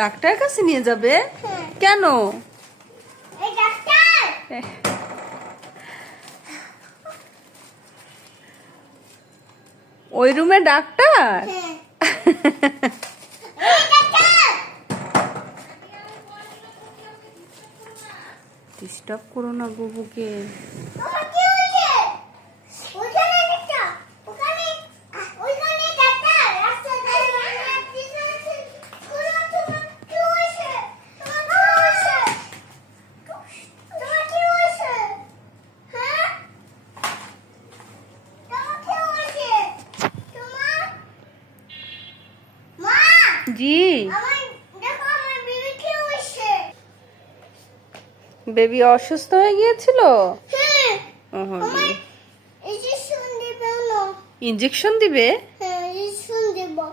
Doctor কাছে নিয়ে যাবে? কেন? ওই রুমে ডাক্তার? ডিস্টার্ব করো না বুবুকে। জি বেবি অসুস্থ হয়ে গিয়েছিল। ইঞ্জেকশন দিবে?